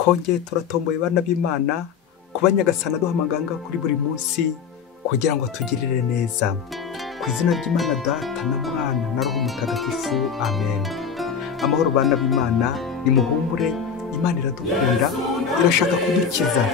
twongeye turatomboye bana b'Imana kuba Nyagasani aduhamaganga kuri buri munsi kugira ngo atugirire neza. Ku izina ry'Imana Data na Mwana na Roho Mutagatifu, amen. Amahoro bana b'Imana, nimuhumure, Imana iradukunda, irashaka kudukiza.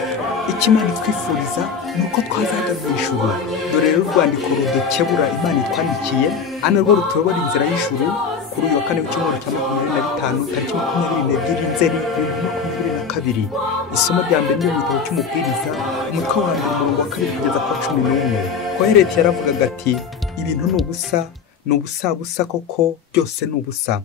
Icyo Imana itwifuriza ni uko twazajya mu ijuru. Dore rero urwandiko rudukebura Imana itwandikiye, anarwo rutuyobora inzira y'ijuru, kuri uyu wa kane w'icyumweru cya 25 tariki 22 Nzeri 2022. Isomo rya mbere ni mu gitabo cy'umubwiriza umutwe wa mbere umurongo wa 2 kugeza kwa 11. Kohereti yaravugaga ati ibintu ni ubusa koko byose ni ubusa.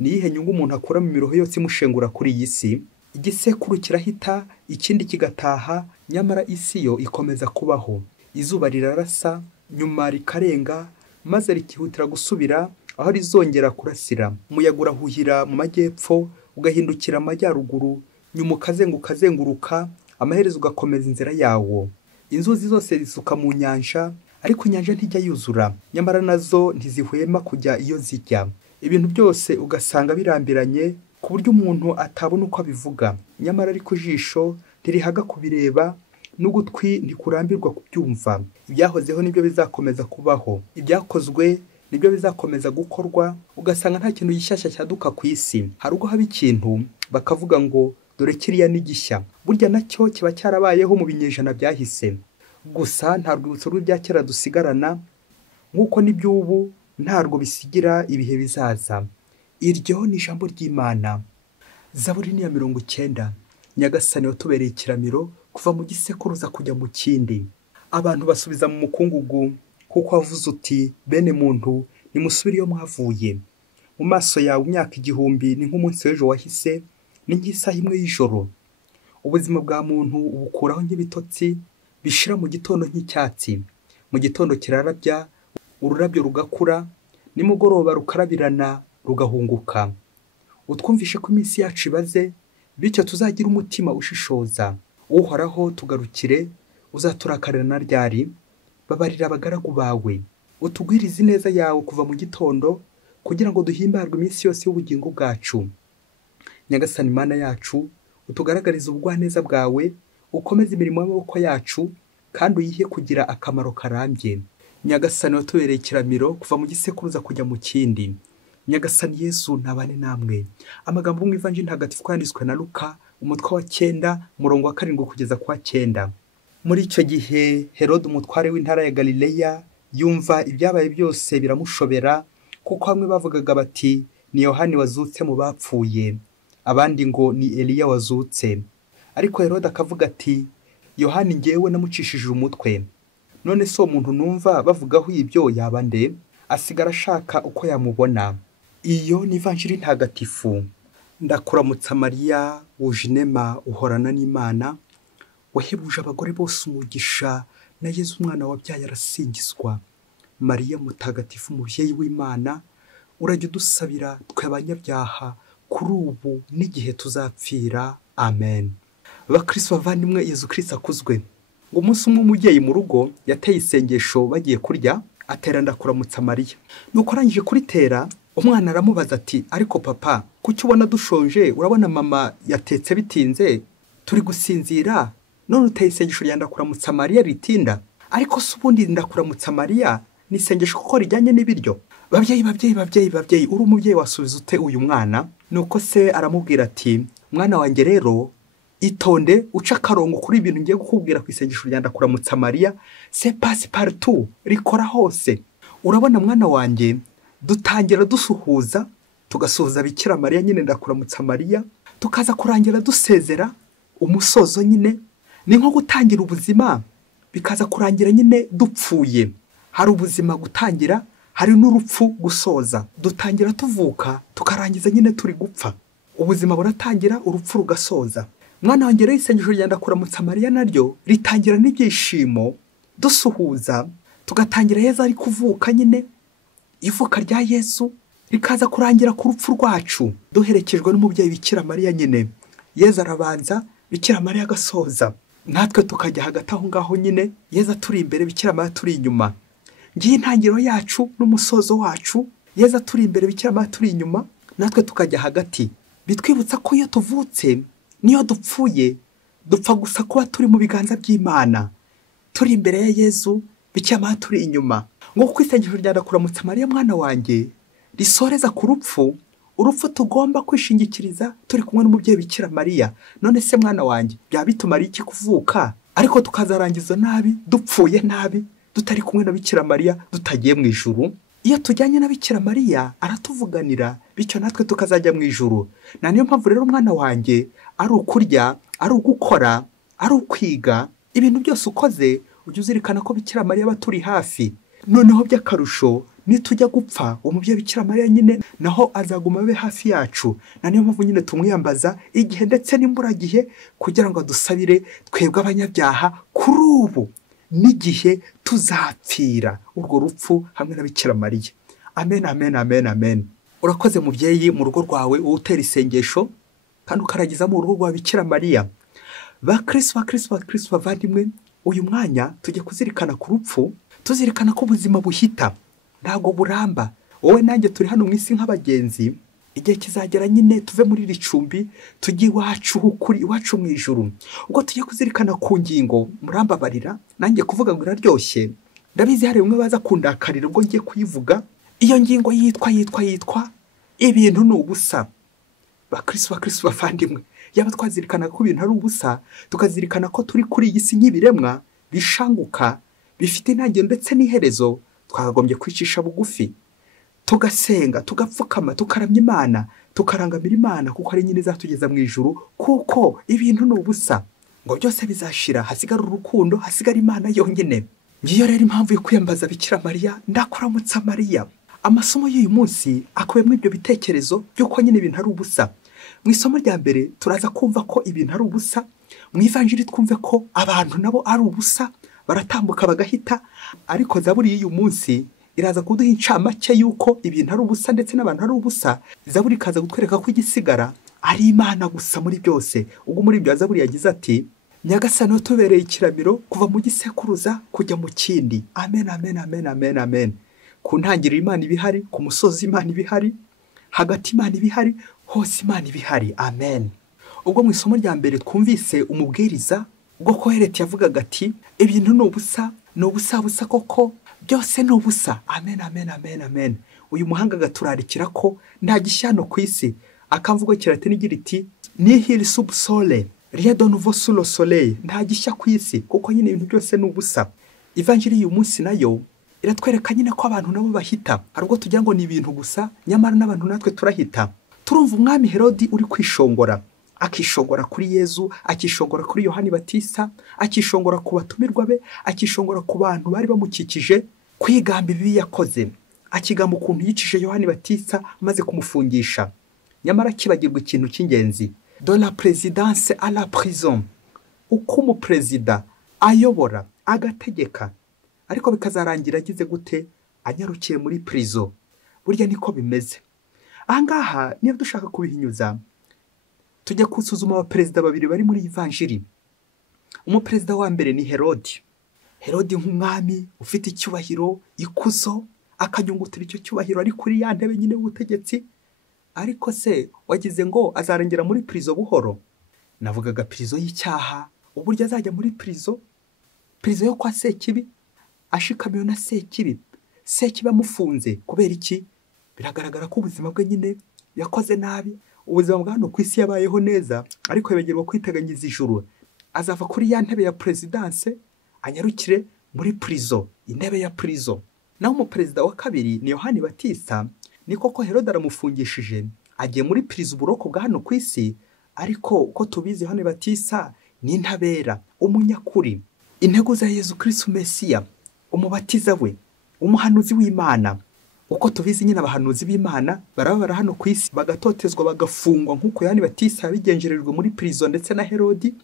Ni iyihe nyungu umuntu akura mu miroho yose imushengura kuri iyi si? Igisekuru kirahita ikindi kigataha, nyamara isi yo ikomeza kubaho. Izuba rirarasa nyuma rikarenga maze rikihutira gusubira aho rizongera kurasira. Umuyaga urahuhira mu majyepfo ugahindukira amajyaruguru, nyuma ukazenguruka amaherezo ugakomeza inzira yawo. Inzuzi zose zisuka mu nyanja, ariko inyanja ntijya yuzura, nyamara nazo ntizihwema kujya iyo zijya. Ibintu byose ugasanga birambiranye ku buryo umuntu atabona uko abivuga, nyamara ariko ijisho ntirihaga kubireba n'ugutwi ntikurambirwa kubyumva. Ibyahozeho nibyo bizakomeza kubaho, ibyakozwe nibyo bizakomeza gukorwa, ugasanga nta kintu gishyashya cyaduka ku isi. Hari ubwo haba ikintu bakavuga ngo dore kiriya ni gishya, burya nacyo kiba cyarabayeho mu binyejana byahise. Gusa nta rwibutso rw'ibya kera dusigarana, nk'uko n'iby'ubu ntarwo bisigira ibihe bizaza. Iryo ni ijambo ry'Imana. Zaburi ni ya 90. Nyagasani watubereye ikiramiro kuva mu gisekuruza kujya mu kindi. Abantu basubiza mu mukungugu, kuko wavuze uti bene muntu nimusubire iyo mwavuye. Mu maso yawe imyaka 1000 ni nk'umunsi w'ejo wahise, ni nk'isaha imwe y'ijoro. Ubuzima bwa muntu ubukuraho nk'ibitotsi bishira mu gitondo nk'icyatsi. Mu gitondo kirarabya, ururabyo rugakura, nimugoroba rukarabirana rugahunguka. Utwumvishe ko iminsi yacu ibaze, bityo tuzagira umutima ushishoza. Uhoraho tugarukire, uzaturakarana ryari? Babarira abagaragu bawe, utugwirize neza yawe kuva mu gitondo, kugira ngo duhimbarwe iminsi yose y'ubugingo bwacu. Nyagasani Mana yacu, utugaragarize ubugwaneza bwawe, ukomeze imirimo y'amaboko yacu, kandi uyihe kugira akamaro karambye. Nyagasani watubereye ikiramiro kuva mu gisekuruza kujya mu kindi. Nyagasani Yesu ntabane namwe. Amagambo mu Ivanjili ntagatifu kwanditswe na Luka umutwe wa 9 umurongo wa 7 kugeza kwa 9. Muri icyo gihe Herode umutware w'intara ya Galileya yumva ibyabaye byose biramushobera, kuko bamwe bavugaga bati ni Yohani wazutse mu bapfuye, abandi ngo ni Eliya wazutse. Ariko Herode akavuga ati Yohani ngewe namucishije umutwe. None so umuntu numva bavugaho ibyo yaba nde? Asigara ashaka uko yamubona. Iyo ni Ivanjili ntagatifu. Ndakuramutsa Mariya, wuje inema uhorana n'Imana, wahebuje abagore bose umugisha, na Yezu umwana wabyaye arasingizwa. Mariya mutagatifu umubyeyi w'Imana, urajya udusabira twe abanyabyaha kuri ubu n'igihe tuzapfira, amen. Bakristo bavandimwe, Yezu Kristo akuzwe. Ngo umunsi umwe umubyeyi mu rugo yateye isengesho bagiye kurya, atera ndakuramutsa Mariya. Nuko arangije kuritera, umwana aramubaza ati ariko papa, kuki ubona dushonje? Urabona mama yatetse bitinze, turi gusinzira, none uteye isengesho rya ndakuramutsa Mariya ritinda? Ariko se ubundi ndakuramutsa Mariya ni isengesho kuko rijyanye n'ibiryo? Babyeyi, uri umubyeyi wasubiza ute uyu mwana? Nuko se aramubwira ati mwana wanjye rero, itonde uca akarongo kuri ibintu ngiye kukubwira ku isengesho rya ndakuramutsa Mariya, c'est passe partout, rikora hose. Urabona mwana wanjye, dutangira dusuhuza, tugasuhuza Bikira Mariya nyine ndakuramutsa Mariya, tukaza kurangira dusezera, umusozo nyine ni nko gutangira ubuzima bikaza kurangira nyine dupfuye. Hari ubuzima gutangira, hari n'urupfu gusoza. Dutangira tuvuka tukarangiza nyine turi gupfa. Ubuzima buratangira, urupfu rugasoza. Mwana wanjye rero isengesho rya ndakuramutsa Mariya naryo ritangira n'ibyishimo, dusuhuza, tugatangira Yezu ari kuvuka nyine, ivuka rya Yesu rikaza kurangira ku rupfu rwacu, duherekejwe n'umubyeyi Bikira Mariya nyine. Yezu arabanza, Bikira Mariya agasoza, natwe tukajya hagati aho ngaho nyine, Yezu turi imbere, Bikira Mariya turi inyuma. Ngiye intangiriro yacu n'umusozo wacu, Yezu turi imbere, Bikira Mariya turi inyuma, natwe tukajya hagati. Bitwibutsa ko iyo tuvutse niyo dupfuye dupfa gusa kuba turi mu biganza by'Imana, turi imbere ya Yesu, bicyama turi inyuma. Ngo kuko isengesho rya ndakuramutsa Mariya mwana wanjye risoreza ku rupfu, urupfu tugomba kwishingikiriza turi kumwe n'umubyeyi Bikira Mariya. None se mwana wanjye byaba bitumara iki kuvuka ariko tukazarangiza nabi, dupfuye nabi, tutari kumwe na Bikira Mariya, dutagiye mu ijuru? Iyo tujyanye na Bikira Mariya aratuvuganira, bityo natwe tukazajya mu ijuru. Na niyo mpamvu rero mwana wanjye ari ukurya, ari ugukora, ari ukwiga, ibintu byose ukoze ujye uzirikana ko Bikira Mariya baturi hafi. Noneho by'akarusho nitujya gupfa, umubyeyi Bikira Mariya nyine naho azaguma abe hafi yacu. Na niyo mpamvu nyine tumwiyambaza igihe ndetse n'imburagihe kugira ngo adusabire twebwe abanyabyaha kuri ubu n'igihe tuzapfira urwo rupfu hamwe na Bikira Mariya. Amen, amen, amen, amen. Urakoze mubyeyi mu rugo rwawe utera isengesho kandi ukaragiza mu rugo rwa Bikira Mariya. Bakristo bavandimwe, uyu mwanya tujye kuzirikana ku rupfu, tuzirikana ko ubuzima buhita ntago buramba. Wowe nanjye turi hano mu isi nk'abagenzi, igihe kizagera nyine tuve muri iri cumbi tujye iwacu, kuri iwacu mu ijuru. Ubwo tujye kuzirikana ku ngingo, murambabarira nanjye kuvuga ngo iraryoshye, ndabizi hari bimwe baza kundakarira ubwo ngiye kuyivuga. Iyo ngingo yitwa ibintu ni ubusa. Bakristo bavandimwe, yaba twazirikana ko ibintu ari ubusa, tukazirikana ko turi kuri iyi si nk'ibiremwa bishanguka, bifite intangiriro ndetse n'iherezo, twakagombye kwicisha bugufi, tugasenga, tugapfukama, tukaramya Imana, tukarangamira Imana kuko ari nyine izatugeza mu ijuru, kuko ibintu ni ubusa. Ngo byose bizashira, hasigara urukundo, hasigara Imana yonyine. Ngiyo rero impamvu yo kwiyambaza Bikira Mariya, ndakuramutsa Mariya. Amasomo y'uyu munsi akubiyemo ibyo bitekerezo by'uko nyine ibintu ari ubusa. Mu isomo rya mbere turaza kumva ko ibintu ari ubusa, mu ivanjiri twumve ko abantu nabo ari ubusa, baratambuka bagahita. Ariko Zaburi y'uyu munsi iraza kuduha incamake y'uko ibintu ari ubusa ndetse n'abantu ari ubusa. Zaburi ikaza kutwereka ko igisigara ari Imana gusa muri byose. Ubwo muri ibyo Zaburi yagize ati, Nyagasani utubereye ikiramiro kuva mu gisekuruza kujya mu kindi. Amen, amen, amen, amen, amen. Ku ntangiriro Imana ibihari, ku musozi Imana ibihari, hagati Imana ibihari, hose Imana ibihari. Amen. Ubwo mu isomo rya mbere twumvise umubwiriza ubwo kohereti yavugaga ati, ibintu ni ubusa, ni ubusa busa koko, byose ni ubusa. Amen, amen, amen, amen. Uyu muhanga agaturarikira ko nta gishyano ku isi. Akamvugo kiratini igira iti, nihil sub sole, rien de nouveau sous le soleil. Nta gishya ku isi kuko nyine ibintu byose ni ubusa. Ivanjiri y'uyu munsi nayo iratwereka nyine ko abantu nabo bahita. Hari ubwo tugira ngo ni ibintu gusa, nyamara n'abantu natwe turahita. Turumva umwami Herodi uri kwishongora, akishongora kuri Yezu, akishongora kuri Yohani Batista, akishongora ku batumirwa be, akishongora ku bantu bari bamukikije, kwigamba ibibi yakoze, akigamba ukuntu yicishije Yohani Batista maze kumufungisha. Nyamara kibagirwa ikintu cy'ingenzi, de la présidence à la prison. Uko umuperezida ayobora, agategeka, ariko bikazarangira agize gute? Anyarukiye muri prison. Burya niko bimeze. Ahangaha niyo dushaka kubihinyuza, tujya kusuzuma abaperezida babiri bari muri ivanjiri. Umuperezida wa mbere ni Herodi. Herodi nk'umwami ufite icyubahiro, ikuzo, akanyungutira icyo cyubahiro ari kuri ya ntebe nyine y'ubutegetsi. Ariko se wagize ngo azarengera muri prison buhoro? Navugaga prison y'icyaha, uburyo azajya muri prison yo kwa Sekibi, ashikamiwe na Sekibi. Sekibi amufunze kubera iki? Biragaragara ko ubuzima bwe nyine yakoze nabi. Ubuzima bwa hano ku isi yabayeho neza, ariko yibagirwa kwiteganyiza ijuru. Azava kuri ya ntebe ya presidence anyarukire muri prison, intebe ya prison. Naho umuperezida wa kabiri ni Yohani Batista. Ni koko Herode aramufungishije, agiye muri prison uburoko bwa hano ku isi, ariko uko tubizi Yohani Batista ni intabera, umunyakuri, intego za Yezu Kristo Mesiya, umubatiza we, umuhanuzi w'Imana. Uko tubizi nyine abahanuzi b'Imana barabara hano ku isi, bagatotezwa, bagafungwa nk'uko Yohani Batista yabigenjerejwe muri prison ndetse na Herodi.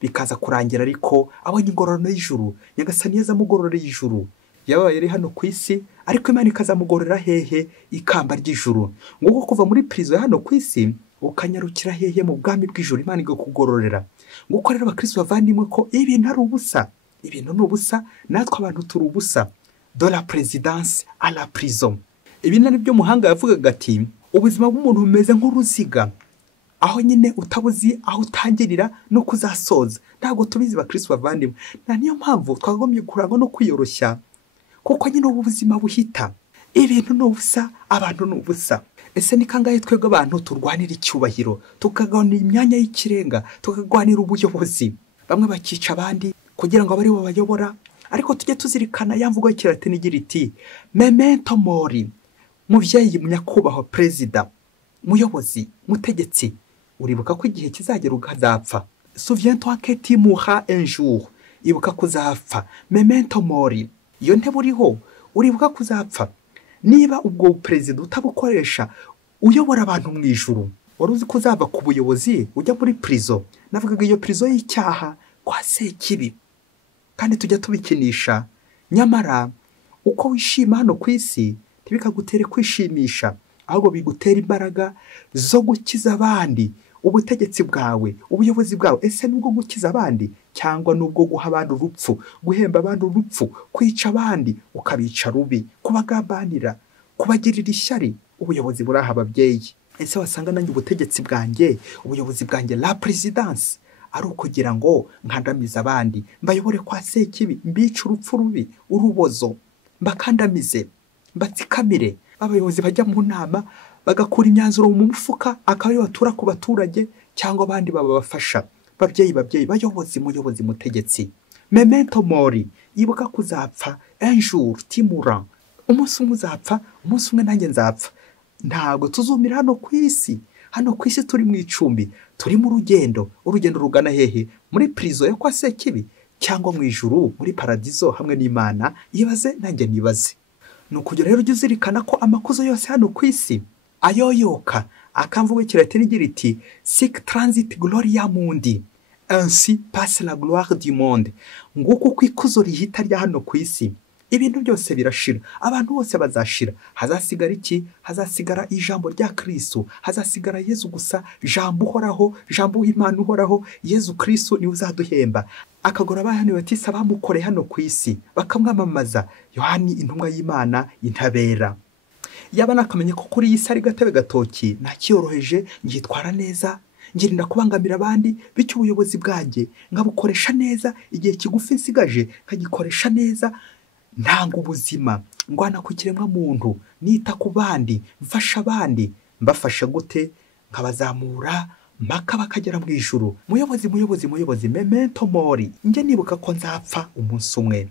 Bikaza kurangira ariko abonye ingororano y'ijuru, Nyagasani yazamugororera y'ijuru. Yabaye ari hano ku isi, ariko Imana ikazamugororera hehe? Ikamba ry'ijuru. Nguko kuva muri prison hano ku isi ukanyarukira hehe? Mu bwami bw'ijuru, Imana igakugororera. Nguko rero abakristo bavandimwe ko ibintu ari ubusa, ibintu ni ubusa, natwe abantu turi ubusa. De la présidence à la prison. Ibi nari byo muhanga yavugaga ati, ubuzima bw'umuntu bumeze nk'uruziga, aho nyine utabuzi aho utangirira no kuzasoza. Ntabwo tubizi bakristo bavandimwe, na niyo mpamvu twagombye kurangwa no kwiyoroshya, kuko nyine ubu buzima buhita, ibintu ni ubusa, abantu ni ubusa. Ese ni kangahe twebwe abantu turwanira icyubahiro, tukagwanira imyanya y'ikirenga, tukagwanira ubuyobozi, bamwe bakica abandi kugira ngo abari bo bayobora. Ariko tujye tuzirikana ya mvugo y'Ikilatini igira iti memento mori. Muvyeyi munyakubahwa perezida, muyobozi, mutegetsi, uribuka ko igihe kizagera ukazapfa. Souviens-toi que tu mourras un jour. Ibuka kuzapfa. Memento mori. Iyo ntebe uriho uribuka kuzapfa. Niba ubwo perezida utabukoresha uyobora abantu mu ijuru, wari uzi ko uzava ku buyobozi ujya muri prison. Navugaga iyo prison y'icyaha kwa Sekibi, kandi tujya tubikinisha. Nyamara uko wishima hano ku isi ntibikagutere kwishimisha, ahubwo bigutera imbaraga zo gukiza abandi. Ubutegetsi bwawe, ubuyobozi bwawe, ese nubwo gukiza abandi cyangwa nubwo guha abandi urupfu, guhemba abandi urupfu, kwica abandi ukabica rubi, kubagambanira, kubagirira ishyari? Ubuyobozi buraha ababyeyi. Ese wasanga nanjye ubutegetsi bwanjye, ubuyobozi bwanjye, la présidence, ari ukugira ngo nkandamize abandi, mbayobore kwa Sekibi, mbice urupfu rubi, urubozo, mbakandamize, mbatsikamire? Abayobozi bajya mu nama bagakura imyanzuro mu mufuka, akaba ariyo batura ku baturage cyangwa abandi babafasha. Babyeyi, bayobozi, muyobozi, mutegetsi, memento mori. Ibuka kuzapfa, un jour tu mourras. Umunsi umwe uzapfa, umunsi umwe nanjye nzapfa. Ntabwo tuzumira hano ku isi. Hano ku isi turi mu icumbi, turi mu rugendo. Urugendo rugana hehe? Muri prison yo kwa Sekibi cyangwa mu ijuru muri paradizo hamwe n'Imana? Yibaze nanjye nibaze. Nukugira rero ujye uzirikana ko amakuzo yose hano ku isi ayoyoka. Akamvugo y'Ikilatini igira iti sic transit gloria mundi, ainsi passe la gloire du monde. Nguko uko ikuzo rihita rya hano ku isi. Ibintu byose birashira, abantu bose bazashira. Hazasigara iki? Hazasigara ijambo rya Kristo, hazasigara Yesu gusa, jambo uhoraho, jambo w'Imana uhoraho. Yesu Kristo ni uzaduhemba. Akagora abahani batisa bamukore hano ku isi, bakamwamamaza. Yohani intumwa y'Imana intabera. Yaba nakamenye ko kuri iyi sari gatebe gatoki nakiyoroheje, ngitwara neza, ngirinda kubangamira abandi, bityo ubuyobozi bwanjye ngabukoresha neza. Igihe kigufi nsigaje nkagikoresha neza, ntanga ubuzima, ngwana ku kiremwa muntu, nita ku bandi, mfasha abandi. Mbafasha gute? Nkabazamura mpaka bakagera mu ijuru. Muyobozi, memento mori. Njye nibuka ko nzapfa umunsi umwe,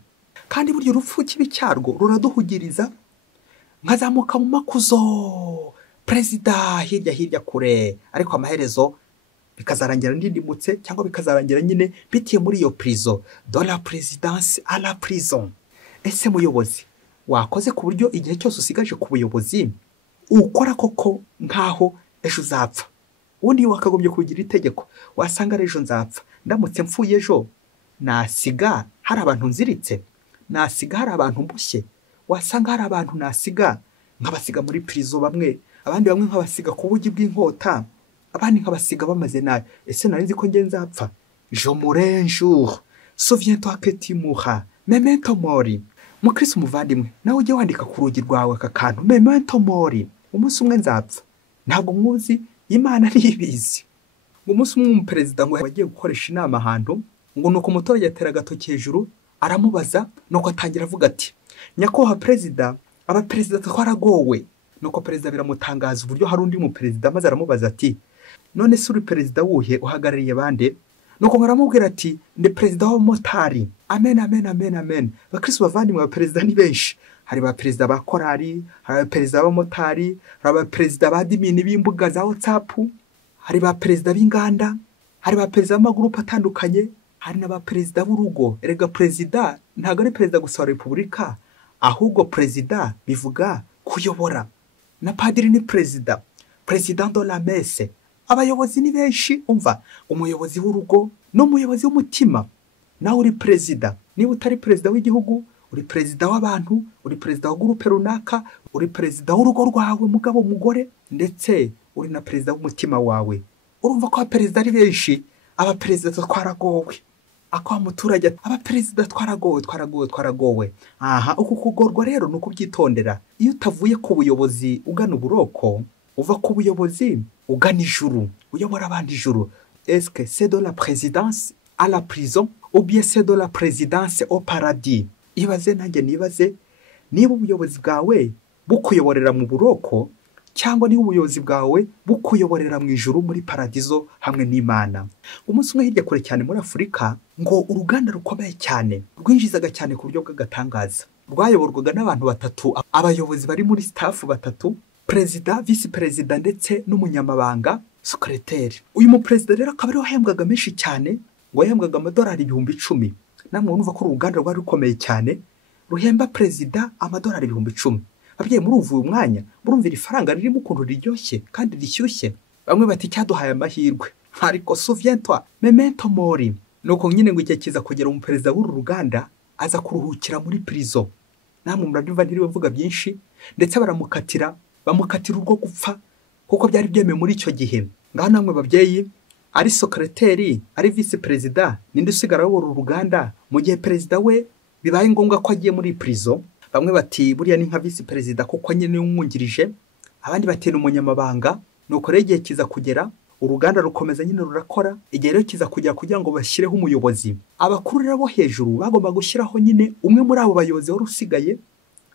kandi buryo urupfu kibi cyarwo ruraduhugiriza. Nkazamuka mu makuzo, perezida hirya kure, ariko amaherezo bikazarangira ndindimutse, cyangwa bikazarangira nyine bitiye muri iyo prison, de la présidence à la prison. Ese muyobozi, wakoze ku buryo igihe cyose usigaje ku buyobozi ukora koko nkaho ejo uzapfa? Undi wakagombye kugira itegeko, wasanga ejo nzapfa. Ndamutse mfuye ejo, nasiga hari abantu nziritse, nasiga hari abantu mbushye. Wasanga hari abantu nasiga, nkabasiga muri prison bamwe, abandi bamwe nkabasiga ku bugi bw'inkota, abandi nkabasiga bamaze nabi. Ese nari nzi ko nge nzapfa? Je mourrai un jour. Souviens-toi que tu mourras. Memento mori. Mukristo muvandimwe, nawe ujye wandika ku rugi rwawe aka kantu, memento mori. Umunsi umwe nzapfa. Ntabwo mwuzi, Imana ntibizi. Umunsi umwe umuperezida ngo yagiye gukoresha inama ahantu, ngo nuko umuturage yatera agatoki hejuru, aramubaza, nuko atangira avuga ati nyakubahwa perezida, abaperezida twaragowe. Nuko perezida biramutangaza uburyo hari undi muperezida, maze aramubaza ati none se uri perezida wuhe, uhagarariye bande? Nuko baramubwira ati ndi perezida w'abamotari. Amen. Bakristo bavandimwe, abaperezida ni benshi. Hari ba perezida ba korari, hari abaperezida b'abamotari, hari abaperezida ba dimini b'imbuga za WhatsApp, hari ba perezida b'inganda, hari ba perezida b'amagurupe atandukanye, hari n'abaperezida b'urugo. Erega perezida ntabwo ari perezida gusa wa repubulika, ahubwo perezida bivuga kuyobora. Na padiri ni perezida, president de la messe. Abayobozi ni benshi. Umva, umuyobozi w'urugo n'umuyobozi w'umutima, nawe uri perezida. Niba utari perezida w'igihugu, uri perezida w'abantu, uri perezida wa gurupe runaka, uri perezida w'urugo rwawe, mugabo mugore, ndetse uri na perezida w'umutima wawe. Urumva ko abaperezida ari benshi. Abaperezida twaragowe. Akwa muturage, abaperezida twaragowe. Aha, uku kugorwa rero nuko byitondera. Iyo utavuye ku buyobozi ugana uburoko, uva ku buyobozi ugana ijuru. uyobora abandi ijuru. Est-ce que c'est de la présidence à la prison ou bien c'est de la présidence au paradis? Ibaze nanjye nibaze niba ubuyobozi bwawe bukuyoborera mu buroko cyangwa niba ubuyobozi bwawe bukuyoborera mu ijuru muri paradizo hamwe n'Imana. Umunsi umwe hirya kure cyane muri Afurika ngo uruganda rukomeye cyane rwinjizaga cyane ku buryo bw'agatangaza rwayoborwaga n'abantu batatu, abayobozi bari muri staff batatu, perezida, visi perezida ndetse n'umunyamabanga secrétaire. Uyu mu perezida rero akaba ariwe wahembwaga menshi cyane, ngo yahembwaga amadolari 10,000. Namwe urumva ko uruganda rwari rukomeye cyane ruhemba perezida amadolari 10,000. Abye muri uyu mwanya murumvira ifaranga ririmo ukuntu riryoshye kandi rishyushye. Bamwe bati cyaduhaye amahirwe, ariko souviens-toi, memento mori. Nuko nyine ngo icyekiza kugera mu perezida w'uru ruganda aza kuruhukira muri prison. Namwe murabyumva ntiriwe mvuga byinshi, ndetse bamukatira urwo gupfa kuko byari byemewe muri icyo gihe. Ngaho namwe babyeyi, ari secrétaire, ari vice perezida, ninde usigara w'uru ruganda mu gihe perezida we bibaye ngombwa ko agiye muri prison? Bamwe bati buriya ni nka vice perezida kuko nyine umwungirije, abandi bati umunyamabanga. Nuko rero igihe kiza kugera, uruganda rukomeza nyine rurakora, igihe rero kiza kugera kugira ngo bashyireho umuyobozi. Abakuru rero bo hejuru bagomba gushyiraho nyine umwe muri abo bayobozi wari usigaye,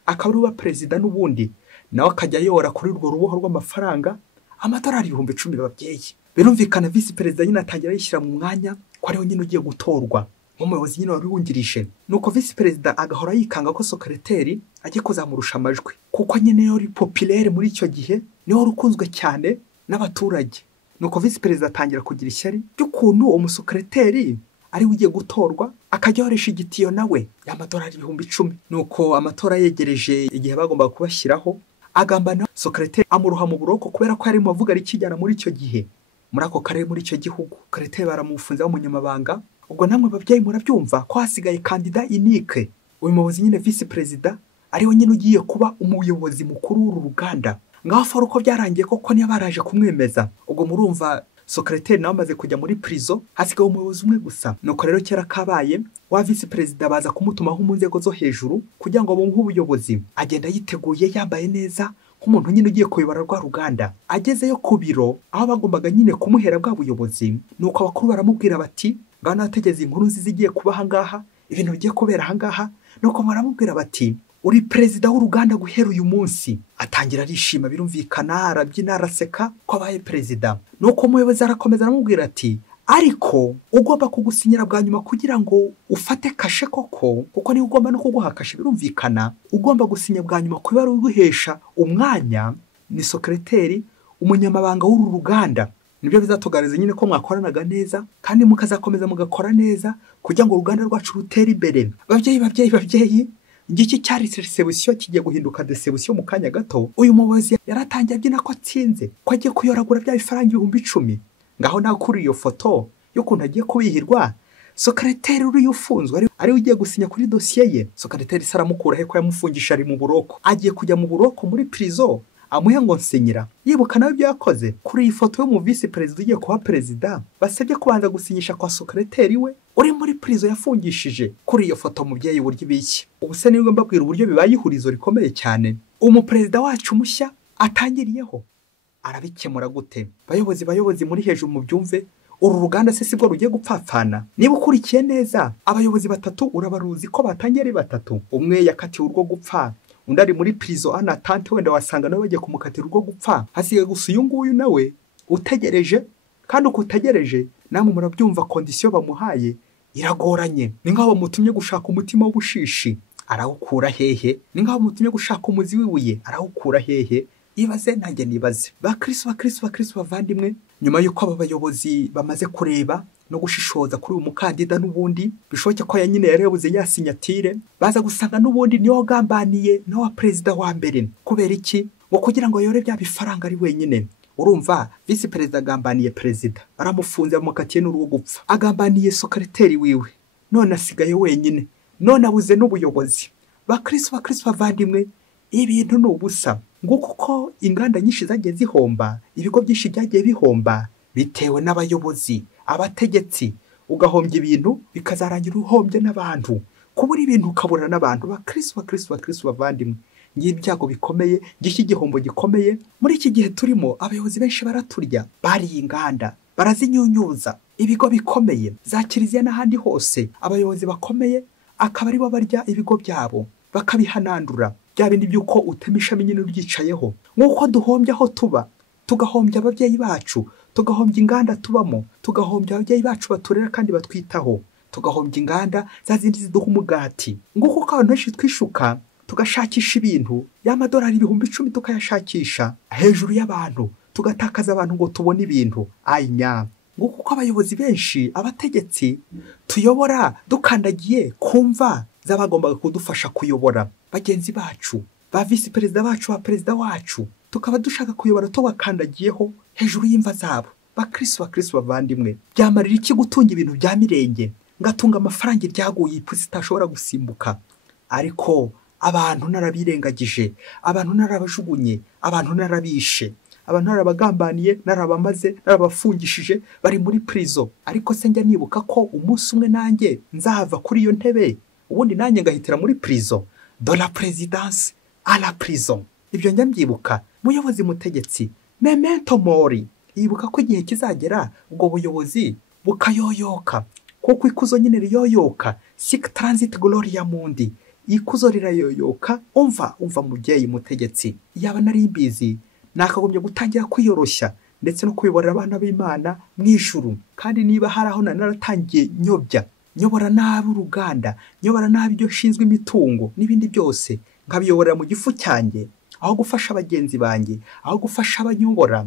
akaba ari uwa perezida n'ubundi, nawe akajya yora kuri urwo ruboho rw'amafaranga amadolari 10,000. Babyeyi birumvikana visi perezida nyine atangira yishyira mu mwanya ko ariwe nyine ugiye gutorwa nk'umuyobozi nyine wari wungirije. Nuko visi perezida agahora yikanga ko secrétaire agiye kuzamurusha amajwi kuko nyine yari populaire muri icyo gihe, niwe wari ukunzwe cyane n'abaturage. Nuko visi perezida atangira kugira ishyari ry'ukuntu umusekreteri ari ugiye gutorwa akajya yoresha igitiyo nawe y'amadolari 10,000. Nuko amatora yegereje igihe bagomba kubashyiraho, agambana secrétaire amuruha mu buroko kubera ko yari mu bavuga rikijyana muri icyo gihe muri ako karere muri icyo gihugu. Secrétaire baramufunza umunyamabanga. Ubwo namwe babyeyi murabyumva ko hasigaye kandida unique, uyu muyobozi nyine vice perezida ariwe nyine ugiye kuba umuyobozi mukuru w'uru ruganda. Ngaho faro ko byarangiye koko niyo baraje kumwemeza. Ubwo murumva secrétaire nawe amaze kujya muri prison, hasigaye umuyobozi umwe gusa. Nuko rero kera kabaye wa vice perezida baza kumutumaho mu nzego zo hejuru kugira ngo bumve ubuyobozi. Agenda yiteguye yambaye neza nk'umuntu nyine ugiye kuyobora rwa ruganda. Agezeyo ku biro aho bagombaga nyine kumuhera bwa buyobozi, nuko abakuru baramubwira bati ngana ategeze inkuru nziza igiye kuba ahangaha, ibintu bigiye kubera ahangaha. Nuko baramubwira bati uri perezida w'uruganda guhera uyu munsi. Atangira arishima, birumvikana, arabyina araseka ko abaye perezida. Nuko umuyobozi arakomeza aramubwira ati ariko ugomba kugusinyira bwa nyuma kugira ngo ufate kashe koko, kuko ni ugomba no kuguha kashe. Birumvikana ugomba gusinya bwa nyuma kuba ari uguhesha umwanya ni secrétaire, umunyamabanga w'uru ruganda. Nibyo bizatugariza nyine ko mwakoranaga neza kandi mukazakomeza mugakora neza kugira ngo uruganda rwacu rutere imbere. Babyeyi ngiki cyari reception kigiye guhinduka deception mu kanya gato. Uyu muyobozi yaratangiye abyina ko atsinze, ko agiye kuyoragura bya bifaranga 10,000. Ngaho nawe kuri iyo foto yo kuntu agiye kubihirwa, secrétaire uri ufunzwe ari ugiye gusinya kuri dossier ye. Secrétaire saramukura he ko yamufungisha ari mu buroko, agiye kujya mu buroko muri prison. Amuhe ngo nsinyira, yibuka nawe ibyo yakoze. Kuri iyi foto yo mu vice perezida ugiye kuba perezida, basabye kubanza gusinyisha kwa secrétaire we uri muri prison yafungishije. Kuri iyo foto mubyeyi buryo ibiki, ubuse niwe mbabwira uburyo bibaye ihurizo rikomeye cyane umuperezida wacu mushya atangiriyeho. Arabikemura gute? Bayobozi muri hejuru mu byumve, uru ruganda se sibwo rugiye gupfapfana. Niba ukurikiye neza, abayobozi batatu urabaruzi ko batangiye ari batatu. Umwe yakatiwe urwo gupfa, undi ari muri prison anatante, wenda wasanga nawe bagiye kumukatira urwo gupfa. Hasigaye gusa uyu nguyu nawe utegereje, kandi ukutegereje namwe murabyumva condition bamuhaye iragoranye. Ni ngaho bamutumye gushaka umutima w'ubushishi, arawukura hehe? Ni ngaho bamutumye gushaka umuzi wibuye, arawukura hehe? Ibaze nanjye nibaze. Bakristo bavandimwe, nyuma yuko aba bayobozi bamaze kureba no gushishoza kuri uyu mukandida n'ubundi bishoboke ko ya nyine yarebuze ya sinyatire, baza gusanga n'ubundi niyo gambaniye no wa perezida wa mbere. Kubera iki? Ngo kugira ngo yore bya bifaranga ari wenyine. Urumva vice perezida agambaniye perezida, aramufunze amukatiye n'urugo gupfa, agambaniye secrétaire wiwe, none asigaye wenyine, none abuze n'ubuyobozi. Bakristo bavandimwe, ibintu ni ubusa. Nguko ko inganda nyinshi zagiye zihomba, ibigo byinshi byagiye bihomba bitewe n'abayobozi, abategetsi. Ugahombya ibintu bikazarangira uhombye n'abantu, kubura ibintu ukabura n'abantu. Bakristo bavandimwe, ng'ibyago bikomeye, ng'iki gihombo gikomeye. Muri iki gihe turimo abayobozi benshi baraturya, bariye inganda, barazinyunyuza. Ibigo bikomeye, za kiliziya n'ahandi hose, abayobozi bakomeye akaba aribo barya ibigo byabo bakabihanandura. Bya bindi by'uko utema ishami nyine uryicayeho. Nk'uko duhombya aho tuba, tugahombya ababyeyi bacu, tugahombya inganda tubamo, tugahombya ababyeyi bacu baturera kandi batwitaho, tugahombya inganda za zindi ziduha umugati. Nguko uko abantu benshi twishuka tugashakisha ibintu, y'amadolari 10,000 tukayashakisha hejuru y'abantu, tugatakaza abantu ngo tubone ibintu. Nya nguko uko abayobozi benshi, abategetsi tuyobora dukandagiye kumva z'abagombaga kudufasha kuyobora bagenzi bacu, ba visi perezida bacu, ba perezida wacu, tukaba dushaka kuyobora tubakandagiyeho hejuru y'imva zabo. Bakristo bavandimwe, byamarira iki gutunga ibintu bya mirenge, ngatunga amafaranga iryaguye ipusi itashobora gusimbuka? Ariko abantu narabirengagije, abantu narabajugunye, abantu narabishe, abantu narabagambaniye, narabamaze, narabafungishije, bari muri prison. Ariko se njya nibuka ko umunsi umwe nanjye nzava kuri iyo ntebe, ubundi nanjye ngahitira muri prison, de la présidence à la prison. Ibyo njya mbyibuka. Muyobozi mutegetsi, memento mori, yibuka ko igihe kizagera ubwo buyobozi bukayoyoka, kuko ikuzo nyine riyoyoka. Sic transit gloria mundi, ikuzo rirayoyoka. Umva mubyeyi mutegetsi, yaba nari mbizi nakagombye gutangira kwiyoroshya ndetse no kuyoborera abana b'Imana mu ijuru. Kandi niba hari aho naratangiye nyobora nabi uruganda, nyobora nabi ibyo nshinzwe imitungo n'ibindi byose, nkabiyoborera mu gifu cyanjye, aho gufasha abagenzi banjye, aho gufasha abanyobora,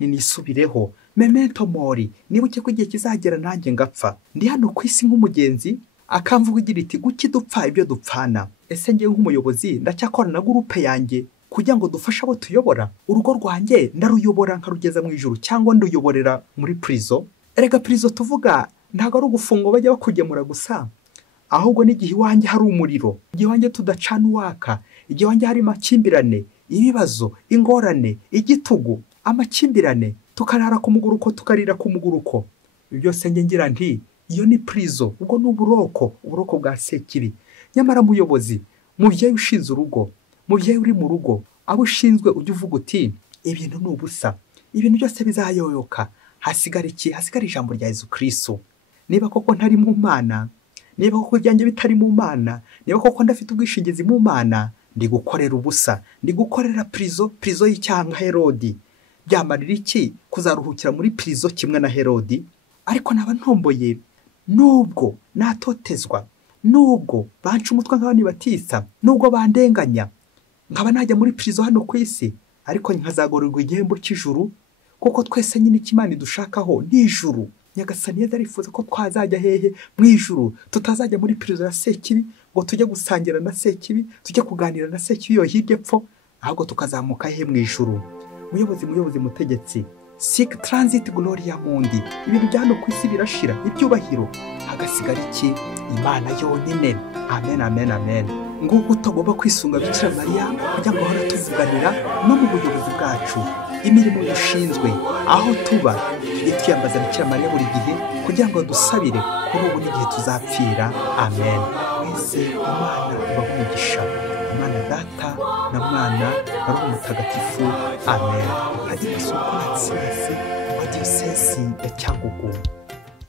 ninisubireho. Memento mori, nibuke ko igihe kizagera nanjye ngapfa. Ndi hano ku isi nk'umugenzi, akamvuga igira iti guki dupfa ibyo dupfana. Ese ngiye nk'umuyobozi ndacyakora na gurupe yanjye kugira ngo dufashe abo tuyobora? Urugo rwanjye ndaruyobora nkarugeza mu ijuru, cyangwa nduyoborera muri prison? Erega prison tuvuga ntago ari ugufunga bajya bakugemura gusa, ahubwo n'igihe iwanjye hari umuriro, igihe iwanjye tudacana uwaka, igihe iwanjye hari amakimbirane, ibibazo, ingorane, igitugu, amakimbirane, tukarara ku muguruko, tukarira ku muguruko. Byose ngira nti iyo ni prison, ubwo ni uburoko bwa sekibi. Nyamara muyobozi, mubyeyi ushinze urugo, mubyeyi uri mu rugo, abo ushinzwe ujye uvuga uti ibintu ni ubusa, ibintu byose bizayoyoka, hasigara iki? Hasigara ijambo rya Yesu Kristo. Niba koko ntari mu Mana, niba koko ibyanjye bitari mu Mana, niba koko ndafite ubwishingizi mu Mana, ndi gukorera ubusa, ndi gukorera prison y'icyaha Herodi. Byamarira iki kuzaruhukira muri prison kimwe na Herodi? Ariko naba ntomboye, nubwo natotezwa, nubwo banca umutwe nk'abandi batisa, nubwo bandenganya, nkaba najya muri prison hano ku isi, ariko nkazagororwa igihembo cy'ijuru, kuko twese nyine ikimana dushakaho ni ijuru. Nyagasani yarifuza ko twazajya hehe mu ijuru, tutazajya muri prison ya sekibi ngo tujye gusangira na sekibi, tujye kuganira na sekibi yo hirya epfo, ahubwo tukazamuka hehe mu ijuru. Muyobozi mutegetsi, sic transit gloria mundi, ibintu byano ku isi birashira, ibyubahiro hagasigara iki? Imana yonyine. Amen. Nguko utagomba kwisunga Bikira Mariya kugira ngo hora tuvuganira no mu buyobozi bwacu, imirimo dushinzwe, aho tuba, tujye twiyambaza Bikira Mariya buri gihe kugira ngo dusabire kuri ubu n'igihe tuzapfira. Amen. Wese Imana ibahe umugisha, Imana Data na Mwana na Roho Mutagatifu. Amen. Padiri Soko wa Diyosesi ya Cyangugu.